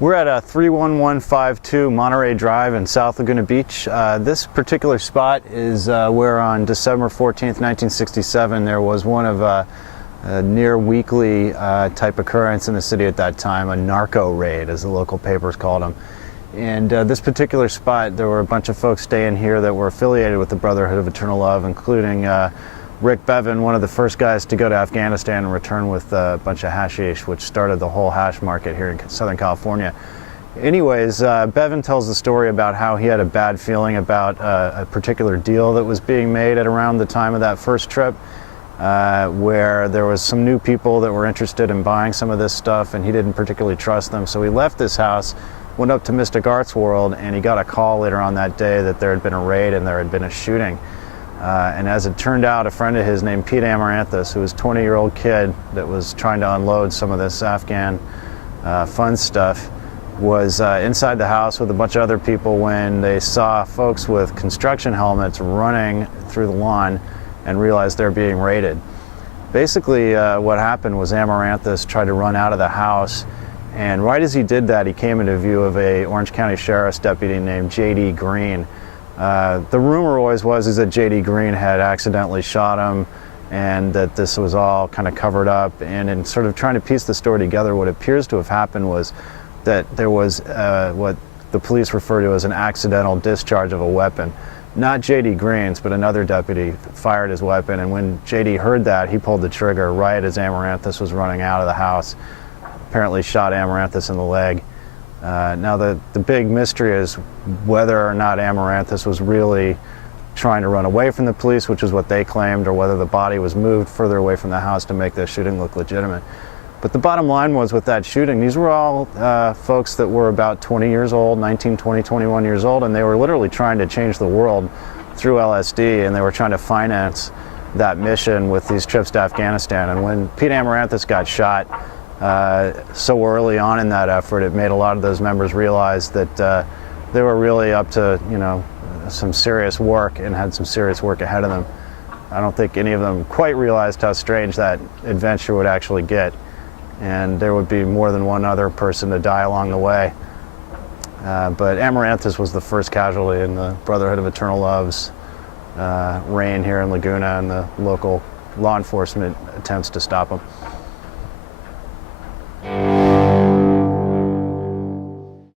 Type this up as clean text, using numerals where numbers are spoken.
We're at 31152 Monterey Drive in South Laguna Beach. This particular spot is where on December 14th, 1967, there was one of a near weekly type occurrence in the city at that time, a narco raid, as the local papers called them. And this particular spot, there were a bunch of folks staying here that were affiliated with the Brotherhood of Eternal Love, including Rick Bevan, one of the first guys to go to Afghanistan and return with a bunch of hashish, which started the whole hash market here in Southern California. Anyways, Bevan tells the story about how he had a bad feeling about a particular deal that was being made at around the time of that first trip, where there was some new people that were interested in buying some of this stuff, and he didn't particularly trust them. So he left this house, went up to Mystic Arts World, and he got a call later on that day that there had been a raid and there had been a shooting. And as it turned out, a friend of his named Pete Amaranthus, who was a 20-year-old kid that was trying to unload some of this Afghan fun stuff, was inside the house with a bunch of other people when they saw folks with construction helmets running through the lawn and realized they're being raided. Basically, what happened was Amaranthus tried to run out of the house, and right as he did that, he came into view of a Orange County Sheriff's deputy named J.D. Green. The rumor always was that J.D. Green had accidentally shot him and that this was all kind of covered up. And in sort of trying to piece the story together, what appears to have happened was that there was what the police refer to as an accidental discharge of a weapon. Not J.D. Green's, but another deputy fired his weapon, and when J.D. heard that, he pulled the trigger right as Amaranthus was running out of the house, apparently shot Amaranthus in the leg. Now the big mystery is whether or not Amaranthus was really trying to run away from the police, which is what they claimed, or whether the body was moved further away from the house to make the shooting look legitimate. But the bottom line was, with that shooting, these were all folks that were about 20 years old, 19, 20, 21 years old, and they were literally trying to change the world through LSD, and they were trying to finance that mission with these trips to Afghanistan. And when Pete Amaranthus got shot, so early on in that effort, it made a lot of those members realize that they were really up to, some serious work and had some serious work ahead of them. I don't think any of them quite realized how strange that adventure would actually get, and there would be more than one other person to die along the way. But Amaranthus was the first casualty in the Brotherhood of Eternal Love's reign here in Laguna, and the local law enforcement attempts to stop him.